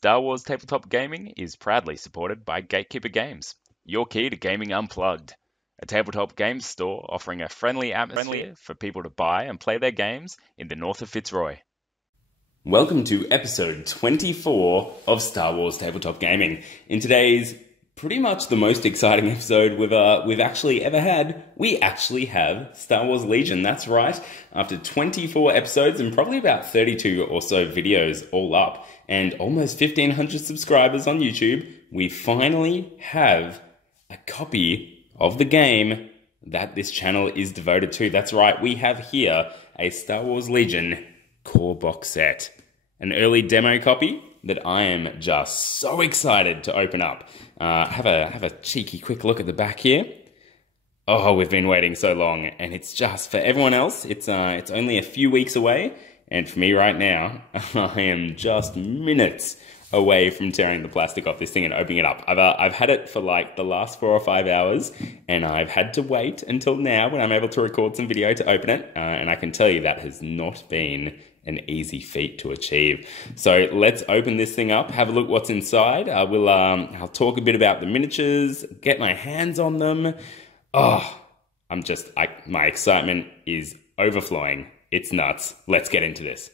Star Wars Tabletop Gaming is proudly supported by Gatekeeper Games, your key to gaming unplugged. A tabletop games store offering a friendly atmosphere for people to buy and play their games in the north of Fitzroy. Welcome to episode 24 of Star Wars Tabletop Gaming. In today's pretty much the most exciting episode we've actually ever had, we actually have Star Wars Legion. That's right. After 24 episodes and probably about 32 or so videos all up, and almost 1,500 subscribers on YouTube, we finally have a copy of the game that this channel is devoted to. That's right. We have here a Star Wars Legion core box set. An early demo copy that I am just so excited to open up. Have a cheeky quick look at the back here. Oh, we've been waiting so long, and it's just, for everyone else, it's only a few weeks away, and for me right now, I am just minutes away from tearing the plastic off this thing and opening it up. I've had it for like the last 4 or 5 hours, and I've had to wait until now when I'm able to record some video to open it, and I can tell you that has not been an easy feat to achieve. So let's open this thing up, have a look what's inside. I'll talk a bit about the miniatures, get my hands on them. Oh, my excitement is overflowing. It's nuts. Let's get into this.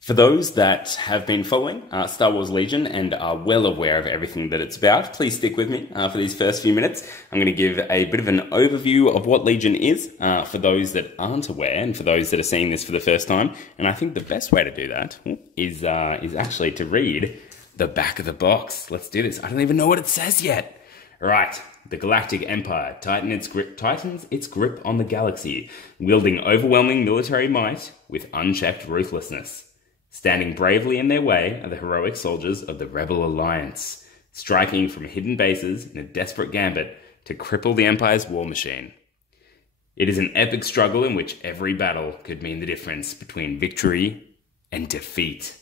For those that have been following Star Wars Legion and are well aware of everything that it's about, please stick with me for these first few minutes. I'm going to give a bit of an overview of what Legion is for those that aren't aware and for those that are seeing this for the first time. And I think the best way to do that is actually to read the back of the box. Let's do this. I don't even know what it says yet. Right. The Galactic Empire tightens its grip on the galaxy, wielding overwhelming military might with unchecked ruthlessness. Standing bravely in their way are the heroic soldiers of the Rebel Alliance, striking from hidden bases in a desperate gambit to cripple the Empire's war machine. It is an epic struggle in which every battle could mean the difference between victory and defeat.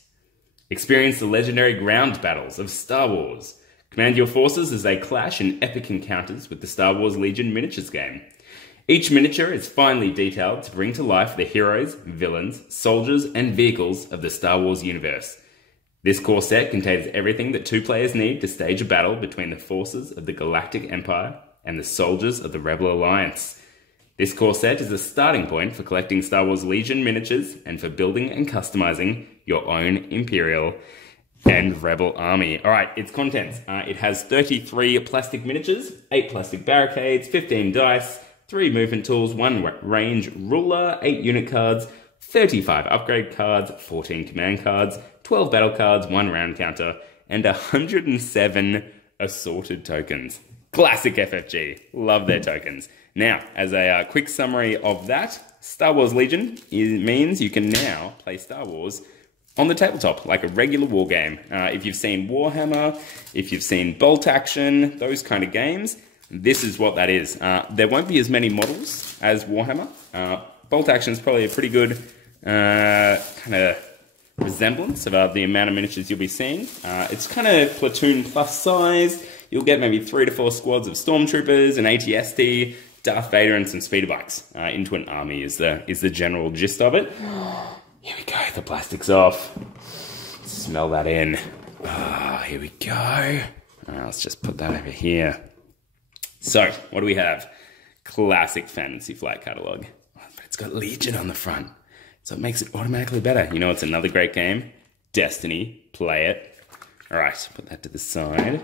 Experience the legendary ground battles of Star Wars. Command your forces as they clash in epic encounters with the Star Wars Legion miniatures game. Each miniature is finely detailed to bring to life the heroes, villains, soldiers, and vehicles of the Star Wars universe. This core set contains everything that two players need to stage a battle between the forces of the Galactic Empire and the soldiers of the Rebel Alliance. This core set is a starting point for collecting Star Wars Legion miniatures and for building and customizing your own Imperial and Rebel army. Alright, its contents. It has 33 plastic miniatures, 8 plastic barricades, 15 dice, 3 movement tools, 1 range ruler, 8 unit cards, 35 upgrade cards, 14 command cards, 12 battle cards, 1 round counter, and 107 assorted tokens. Classic FFG. Love their tokens. Now, as a quick summary of that, Star Wars Legion means you can now play Star Wars on the tabletop, like a regular war game. If you've seen Warhammer, if you've seen Bolt Action, those kind of games, this is what that is. There won't be as many models as Warhammer. Bolt Action is probably a pretty good kind of resemblance of the amount of miniatures you'll be seeing. It's kind of platoon plus size. You'll get maybe 3 to 4 squads of stormtroopers, an AT-ST, Darth Vader, and some speeder bikes into an army is the general gist of it. Here we go. The plastic's off. Smell that in. Here we go. Let's just put that over here. So, what do we have? Classic Fantasy Flight catalogue. But it's got Legion on the front, so it makes it automatically better. You know, it's another great game. Destiny. Play it. Alright, put that to the side.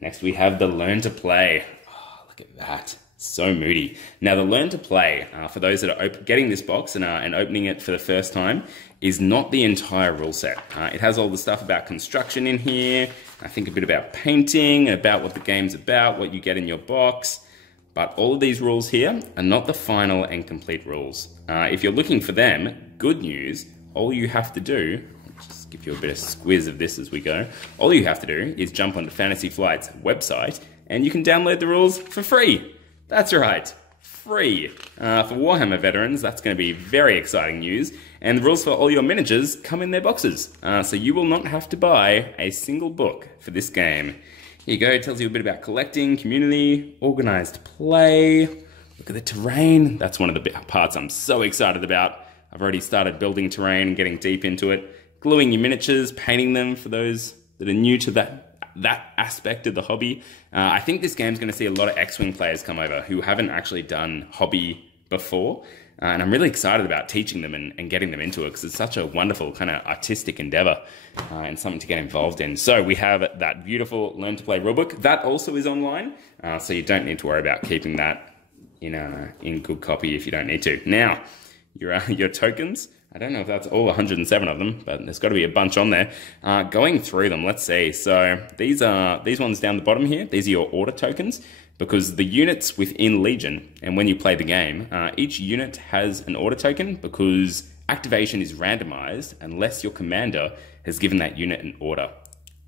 Next we have the Learn to Play. Oh, look at that. So moody. Now, the Learn to Play, for those that are getting this box and opening it for the first time, is not the entire rule set. It has all the stuff about construction in here, I think a bit about painting, about what the game's about, what you get in your box, but all of these rules here are not the final and complete rules. If you're looking for them, good news, all you have to do, I'll just give you a bit of squiz of this as we go, all you have to do is jump onto Fantasy Flight's website and you can download the rules for free. That's right, free. For Warhammer veterans, that's going to be very exciting news. And the rules for all your miniatures come in their boxes. So you will not have to buy a single book for this game. Here you go, it tells you a bit about collecting, community, organized play. Look at the terrain. That's one of the parts I'm so excited about. I've already started building terrain and getting deep into it. gluing your miniatures, painting them for those that are new to that aspect of the hobby. I think this game's going to see a lot of X-Wing players come over who haven't actually done hobby before. And I'm really excited about teaching them and getting them into it because it's such a wonderful kind of artistic endeavor and something to get involved in. So we have that beautiful Learn to Play rulebook. That also is online, so you don't need to worry about keeping that in good copy if you don't need to. Now, your tokens, I don't know if that's all 107 of them, but there's got to be a bunch on there. Going through them, let's see. So these ones down the bottom here, these are your order tokens. Because the units within Legion, and when you play the game, each unit has an order token because activation is randomized unless your commander has given that unit an order.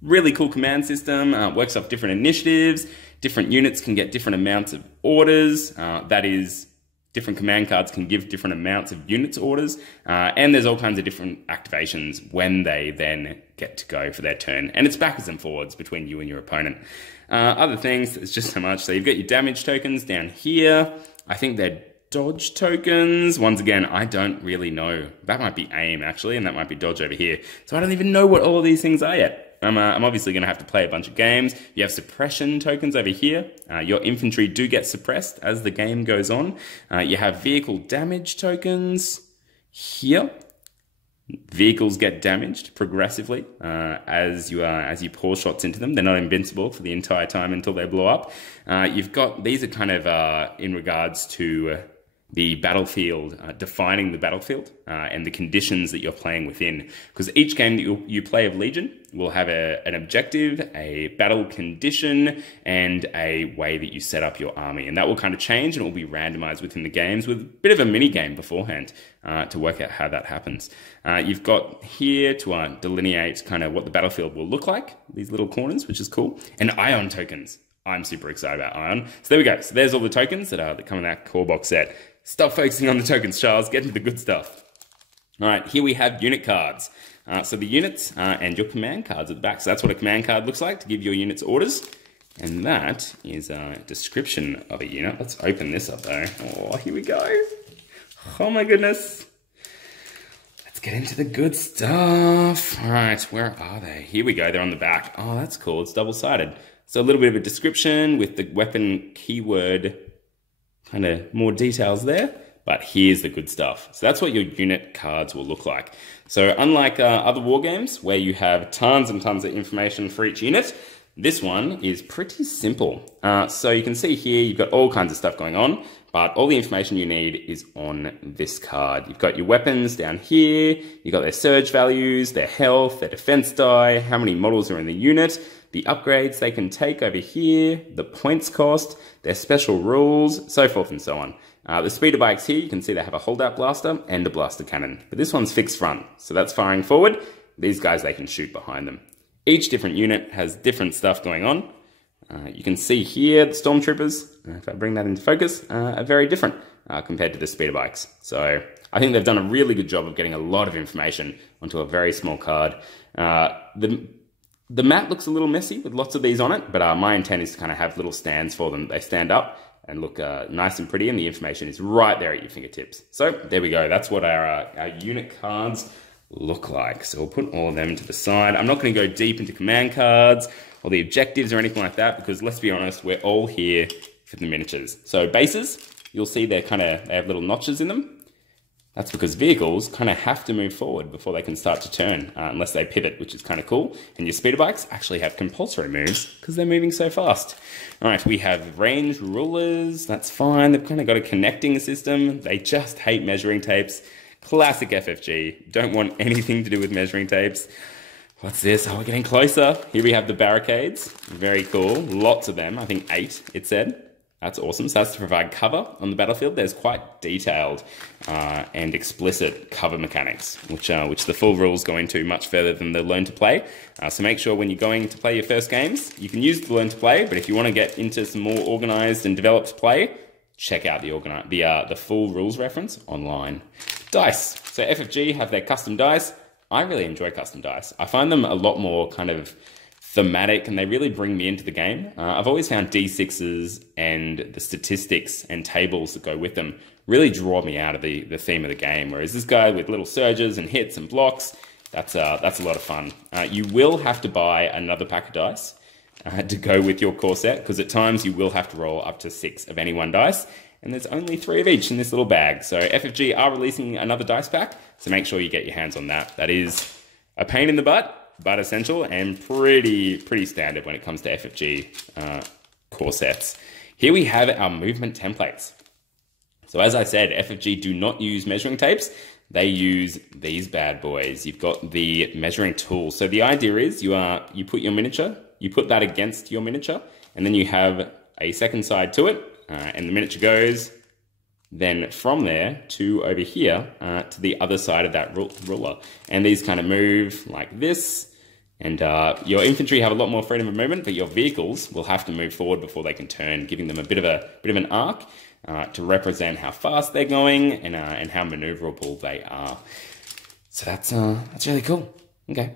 Really cool command system, works off different initiatives, different units can get different amounts of orders, that is, different command cards can give different amounts of units orders, and there's all kinds of different activations when they then get to go for their turn. And it's backwards and forwards between you and your opponent. Other things, it's just so much. So you've got your damage tokens down here. I think they're dodge tokens. Once again, I don't really know. That might be aim, actually, and that might be dodge over here. So I don't even know what all of these things are yet. I'm obviously going to have to play a bunch of games. You have suppression tokens over here. Your infantry do get suppressed as the game goes on. You have vehicle damage tokens here. Vehicles get damaged progressively as you pour shots into them. They're not invincible for the entire time until they blow up. You've got, these are kind of in regards to the battlefield, defining the battlefield and the conditions that you're playing within. Because each game that you play of Legion will have an objective, a battle condition, and a way that you set up your army. And that will kind of change and it will be randomized within the games with a bit of a mini game beforehand to work out how that happens. You've got here to delineate kind of what the battlefield will look like, these little corners, which is cool. And ion tokens. I'm super excited about ion. So there we go. So there's all the tokens that come in that core box set. Stop focusing on the tokens, Charles. Get into the good stuff. All right, here we have unit cards. So the units and your command cards at the back. So that's what a command card looks like to give your units orders. And that is a description of a unit. Let's open this up though. Oh, here we go. Oh my goodness. Let's get into the good stuff. All right, where are they? Here we go. They're on the back. Oh, that's cool. It's double-sided. So a little bit of a description with the weapon keyword, kind of more details there, but here's the good stuff. So that's what your unit cards will look like. So unlike other war games where you have tons and tons of information for each unit, this one is pretty simple. So you can see here, you've got all kinds of stuff going on, but all the information you need is on this card. You've got your weapons down here, you've got their surge values, their health, their defense die, how many models are in the unit, the upgrades they can take over here, the points cost, their special rules, so forth and so on. The speeder bikes here, you can see they have a holdout blaster and a blaster cannon, but this one's fixed front, so that's firing forward. These guys, they can shoot behind them. Each different unit has different stuff going on. You can see here the stormtroopers, if I bring that into focus, are very different compared to the speeder bikes. So I think they've done a really good job of getting a lot of information onto a very small card. The map looks a little messy with lots of these on it, but my intent is to kind of have little stands for them. They stand up and look nice and pretty, and the information is right there at your fingertips. So there we go. That's what our unit cards look like. So we'll put all of them to the side. I'm not going to go deep into command cards or the objectives or anything like that, because let's be honest, we're all here for the miniatures. So bases, you'll see they have little notches in them. That's because vehicles kind of have to move forward before they can start to turn, unless they pivot, which is kind of cool. And your speeder bikes actually have compulsory moves because they're moving so fast. All right, we have range rulers. That's fine. They've kind of got a connecting system. They just hate measuring tapes. Classic FFG. Don't want anything to do with measuring tapes. What's this? Oh, we're getting closer. Here we have the barricades. Very cool. Lots of them. I think 8, it said. That's awesome. So that's to provide cover on the battlefield. There's quite detailed and explicit cover mechanics, which the full rules go into much further than the Learn to Play. So make sure when you're going to play your first games, you can use the Learn to Play, but if you want to get into some more organized and developed play, check out the full rules reference online. Dice. So FFG have their custom dice. I really enjoy custom dice. I find them a lot more kind of thematic, and they really bring me into the game. I've always found D6s and the statistics and tables that go with them really draw me out of the theme of the game, whereas this guy with little surges and hits and blocks, That's a lot of fun. You will have to buy another pack of dice to go with your core set, because at times you will have to roll up to 6 of any one dice, and there's only 3 of each in this little bag. So FFG are releasing another dice pack, so make sure you get your hands on that. That is a pain in the butt, but essential and pretty standard when it comes to FFG core sets. Here we have our movement templates. So as I said, FFG do not use measuring tapes. They use these bad boys. You've got the measuring tool. So the idea is you put your miniature, you put that against your miniature, and then you have a second side to it, and the miniature goes then from there to over here to the other side of that ruler. And these kind of move like this. And your infantry have a lot more freedom of movement, but your vehicles will have to move forward before they can turn, giving them a bit of an arc to represent how fast they're going and how maneuverable they are. So that's really cool. Okay.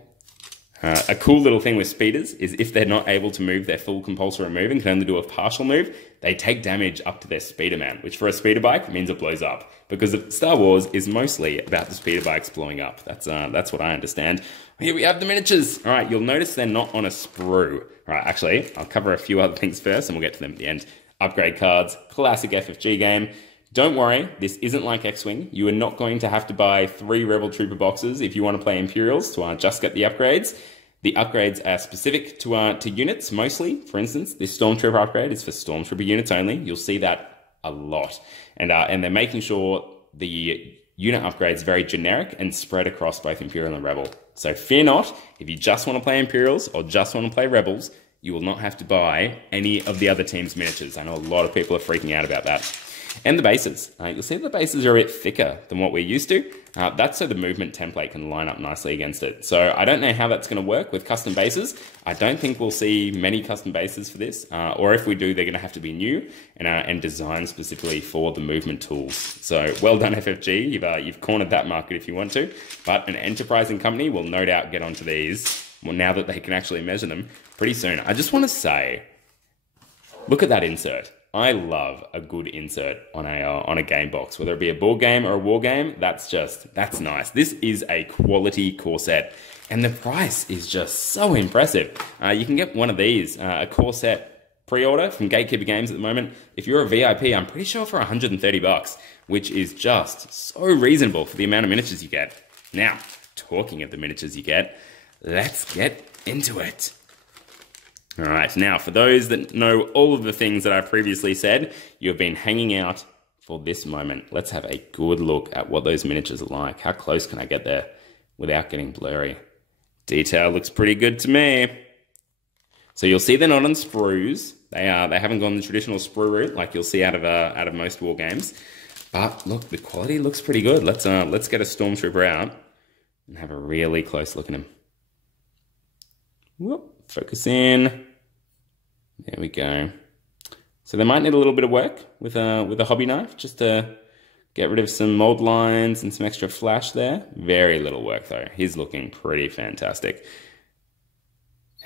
A cool little thing with speeders is if they're not able to move their full compulsory move and can only do a partial move, they take damage up to their speeder mount, which for a speeder bike means it blows up. Because Star Wars is mostly about the speeder bikes blowing up. That's what I understand. Here we have the miniatures. All right, you'll notice they're not on a sprue. All right, actually, I'll cover a few other things first and we'll get to them at the end. Upgrade cards, classic FFG game. Don't worry, this isn't like X-Wing. You are not going to have to buy 3 Rebel Trooper boxes if you want to play Imperials to just get the upgrades. The upgrades are specific to units, mostly. For instance, this Stormtrooper upgrade is for Stormtrooper units only. You'll see that a lot. And they're making sure the unit upgrades are very generic and spread across both Imperial and Rebel. So fear not, if you just want to play Imperials or just want to play Rebels, you will not have to buy any of the other team's miniatures. I know a lot of people are freaking out about that. And the bases. You'll see the bases are a bit thicker than what we're used to. That's so the movement template can line up nicely against it. So I don't know how that's going to work with custom bases. I don't think we'll see many custom bases for this. Or if we do, they're going to have to be new and designed specifically for the movement tools. So well done, FFG. You've cornered that market if you want to. But an enterprising company will no doubt get onto these, well, now that they can actually measure them pretty soon. I just want to say, look at that insert. I love a good insert on a game box, whether it be a board game or a war game. That's nice. This is a quality core set, and the price is just so impressive. You can get one of these, a core set pre-order from Gatekeeper Games at the moment. If you're a VIP, I'm pretty sure for $130, which is just so reasonable for the amount of miniatures you get. Now, talking of the miniatures you get, let's get into it. All right, now for those that know all of the things that I previously said, you've been hanging out for this moment. Let's have a good look at what those miniatures are like. How close can I get there without getting blurry? Detail looks pretty good to me. So you'll see they're not on sprues. They haven't gone the traditional sprue route like you'll see out of most war games. But look, the quality looks pretty good. Let's get a Stormtrooper out and have a really close look at him. Whoop. Focus in. There we go. So they might need a little bit of work with a hobby knife just to get rid of some mold lines and some extra flash there. Very little work though. He's looking pretty fantastic.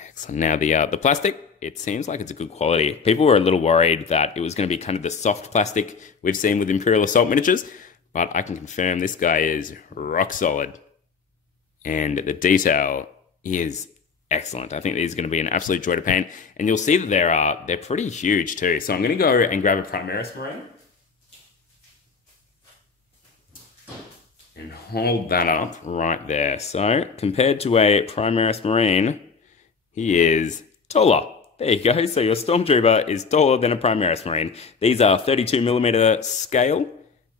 Excellent. Now the plastic, it seems like it's a good quality. People were a little worried that it was going to be kind of the soft plastic we've seen with Imperial Assault miniatures, but I can confirm this guy is rock solid. And the detail is excellent. I think these are going to be an absolute joy to paint. And you'll see that they're pretty huge too. So I'm going to go and grab a Primaris Marine and hold that up right there. So compared to a Primaris Marine, he is taller. There you go. So your Stormtrooper is taller than a Primaris Marine. These are 32mm scale,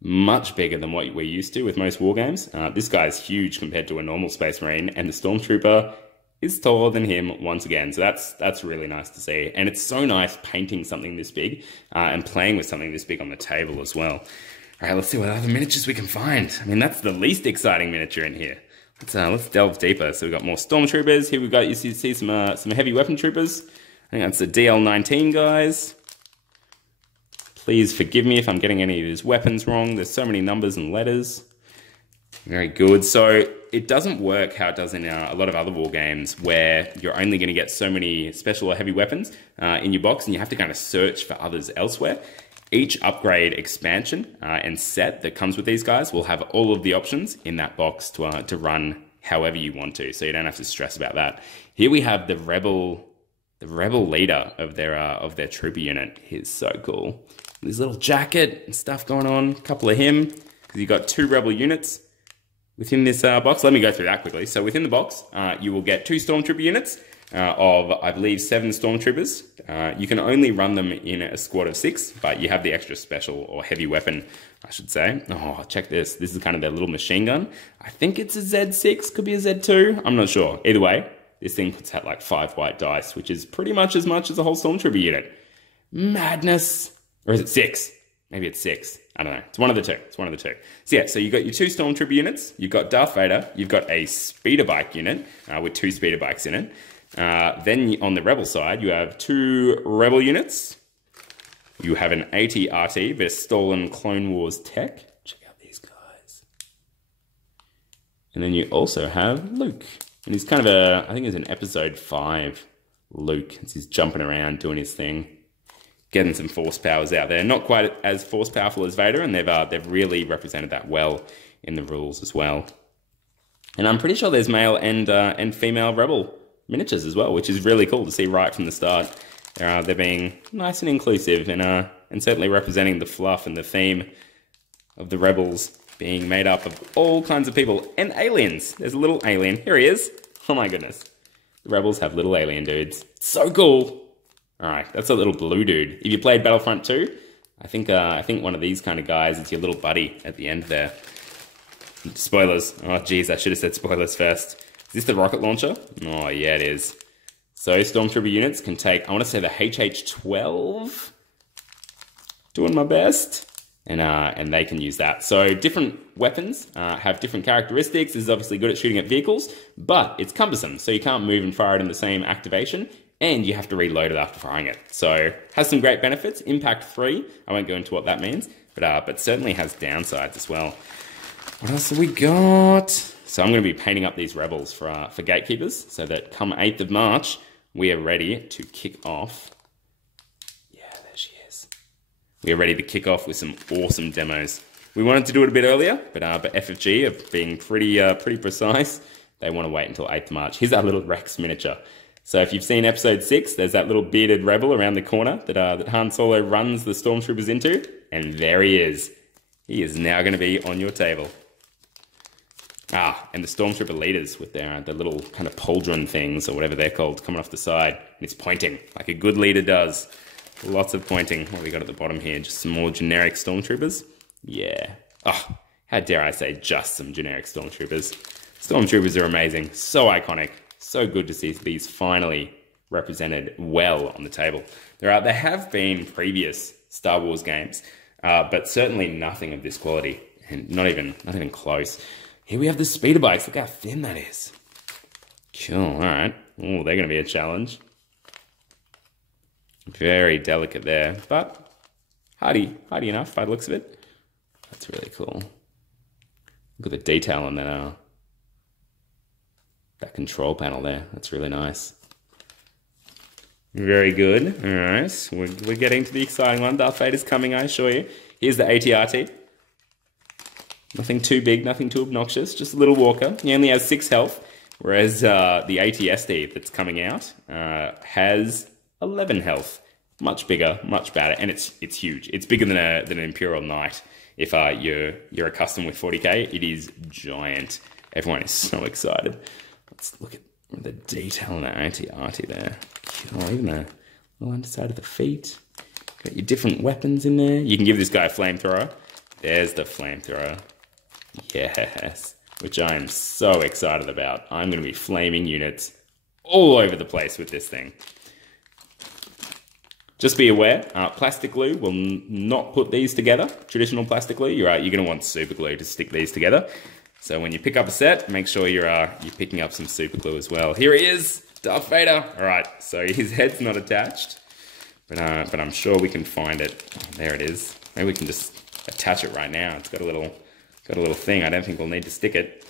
much bigger than what we're used to with most war games. This guy's huge compared to a normal Space Marine, and the Stormtrooper is taller than him once again. So that's really nice to see. And it's so nice painting something this big and playing with something this big on the table as well. All right, let's see what other miniatures we can find. I mean, that's the least exciting miniature in here. Let's delve deeper. So we've got more Stormtroopers. Here we've got, you see some heavy weapon troopers. I think that's the DL-19 guys. Please forgive me if I'm getting any of these weapons wrong. There's so many numbers and letters. Very good. So it doesn't work how it does in a lot of other war games where you're only going to get so many special or heavy weapons in your box and you have to kind of search for others elsewhere. Each upgrade expansion and set that comes with these guys will have all of the options in that box to run however you want to, so you don't have to stress about that. Here we have the rebel leader of their trooper unit. He's so cool. This little jacket and stuff going on. A couple of him, because you got 2 rebel units within this box. Let me go through that quickly. So within the box, you will get 2 stormtrooper units of, I believe, 7 stormtroopers. You can only run them in a squad of 6, but you have the extra special or heavy weapon, I should say. Oh, check this. This is kind of their little machine gun. I think it's a Z6, could be a Z2. I'm not sure. Either way, this thing puts out like 5 white dice, which is pretty much as a whole stormtrooper unit. Madness. Or is it 6? Maybe it's 6. I don't know. It's one of the two. So yeah, so you got your 2 stormtrooper units. You've got Darth Vader. You've got a speeder bike unit with 2 speeder bikes in it. Then on the rebel side, you have 2 rebel units. You have an AT-RT, bit of stolen Clone Wars tech. Check out these guys. And then you also have Luke. And he's kind of I think it's an episode 5 Luke. He's jumping around, doing his thing. Getting some force powers out there. Not quite as force powerful as Vader, and they've really represented that well in the rules as well. And I'm pretty sure there's male and female rebel miniatures as well, which is really cool to see right from the start. They're being nice and inclusive and certainly representing the fluff and the theme of the rebels being made up of all kinds of people and aliens. There's a little alien. Here he is. Oh my goodness. The rebels have little alien dudes. So cool. All right, that's a little blue dude. If you played Battlefront 2, I think one of these kind of guys is your little buddy at the end there. Spoilers. Oh, geez, I should have said spoilers first. Is this the rocket launcher? Oh, yeah, it is. So stormtrooper units can take, I want to say the HH-12. Doing my best. And they can use that. So different weapons have different characteristics. This is obviously good at shooting at vehicles, but it's cumbersome. So you can't move and fire it in the same activation. And you have to reload it after firing it. So has some great benefits. Impact 3, I won't go into what that means, but certainly has downsides as well. What else have we got? So I'm going to be painting up these rebels for gatekeepers, so that come 8th of March, we are ready to kick off. Yeah, there she is. We are ready to kick off with some awesome demos. We wanted to do it a bit earlier, but FFG are being pretty precise. They want to wait until 8th March. Here's our little Rex miniature. So if you've seen episode 6, there's that little bearded rebel around the corner that Han Solo runs the stormtroopers into. And there he is. He is now going to be on your table. And the stormtrooper leaders with their little kind of pauldron things, or whatever they're called, coming off the side. And it's pointing, like a good leader does. Lots of pointing. What have we got at the bottom here? Just some more generic stormtroopers? Yeah. Oh, how dare I say just some generic stormtroopers. Stormtroopers are amazing. So iconic. So good to see these finally represented well on the table. There have been previous Star Wars games, but certainly nothing of this quality, and not even close. Here we have the speeder bikes. Look how thin that is. Cool. All right. Oh, they're going to be a challenge. Very delicate there, but hardy enough by the looks of it. That's really cool. Look at the detail on that. That control panel there. That's really nice. Very good. All right. We're getting to the exciting one. Darth Vader's coming, I assure you. Here's the AT-RT. Nothing too big, nothing too obnoxious. Just a little walker. He only has 6 health, whereas the AT-ST that's coming out has 11 health. Much bigger, much better, and it's huge. It's bigger than an Imperial Knight. If you're accustomed with 40k, it is giant. Everyone is so excited. Let's look at the detail on that AT-RT there. Oh, even the little underside of the feet. Got your different weapons in there. You can give this guy a flamethrower. There's the flamethrower. Yes. Which I am so excited about. I'm going to be flaming units all over the place with this thing. Just be aware, plastic glue will not put these together. Traditional plastic glue, you're going to want super glue to stick these together. So when you pick up a set, make sure you're picking up some super glue as well. Here he is, Darth Vader. All right, so his head's not attached, but I'm sure we can find it. Oh, there it is. Maybe we can just attach it right now. It's got a little thing. I don't think we'll need to stick it.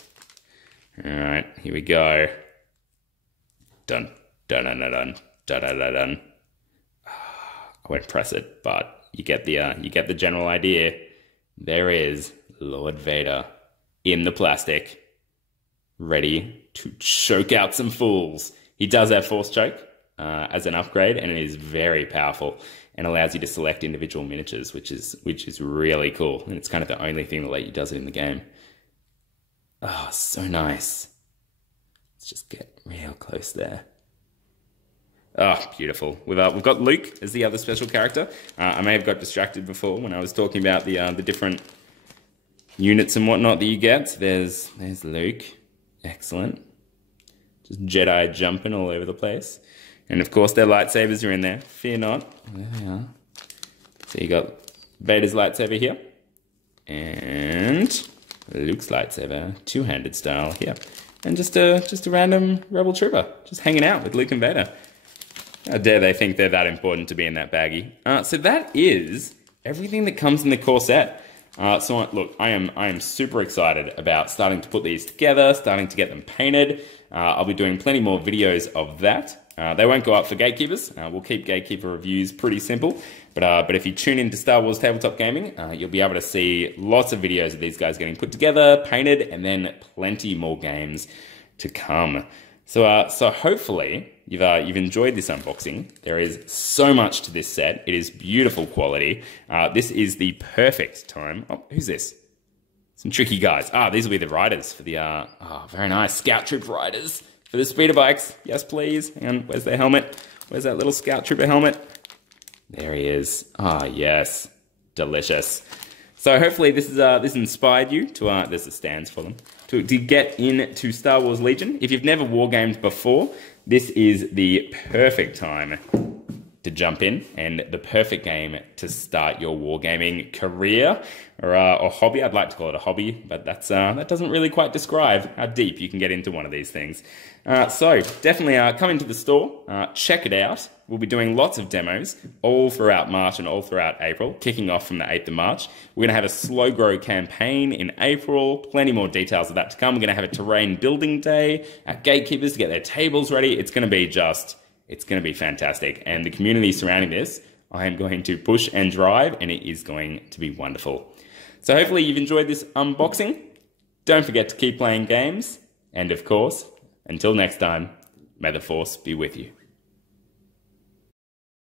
All right, here we go. Dun dun dun dun dun dun dun dun. I won't press it, but you get the general idea. There is Lord Vader in the plastic. ready to choke out some fools. He does have Force Choke as an upgrade, and it is very powerful and allows you to select individual miniatures, which is really cool. And it's kind of the only thing that lets you does it in the game. Oh, so nice. Let's just get real close there. Oh, beautiful. We've got Luke as the other special character. I may have got distracted before when I was talking about the different units and whatnot that you get. So there's Luke. Excellent. Just Jedi jumping all over the place. And of course their lightsabers are in there. Fear not. There they are. So you got Vader's lightsaber here. And Luke's lightsaber, two-handed style here. And just a random rebel trooper, just hanging out with Luke and Vader. How dare they think they're that important to be in that baggie. So that is everything that comes in the core set. So look, I am super excited about starting to put these together, starting to get them painted. I'll be doing plenty more videos of that. They won't go up for Gatekeepers. We'll keep Gatekeeper reviews pretty simple. But if you tune into Star Wars Tabletop Gaming, you'll be able to see lots of videos of these guys getting put together, painted, and then plenty more games to come. So hopefully you've enjoyed this unboxing. There is so much to this set. It is beautiful quality. This is the perfect time. Oh, who's this? Some tricky guys. These will be the riders for the, very nice. Scout Troop riders for the speeder bikes. Yes, please. Hang on, where's their helmet? Where's that little Scout Trooper helmet? There he is. Yes. Delicious. So hopefully this inspired you to, there's the stands for them, to get into Star Wars Legion. If you've never wargamed before, this is the perfect time to jump in and the perfect game to start your wargaming career or hobby. I'd like to call it a hobby, but that doesn't really quite describe how deep you can get into one of these things. So definitely come into the store, check it out. We'll be doing lots of demos all throughout March and all throughout April, kicking off from the 8th of March. We're going to have a slow grow campaign in April, plenty more details of that to come. We're going to have a terrain building day at Gatekeepers to get their tables ready. It's going to be fantastic. And the community surrounding this, I am going to push and drive, and it is going to be wonderful. So hopefully you've enjoyed this unboxing. Don't forget to keep playing games. And of course, until next time, may the Force be with you.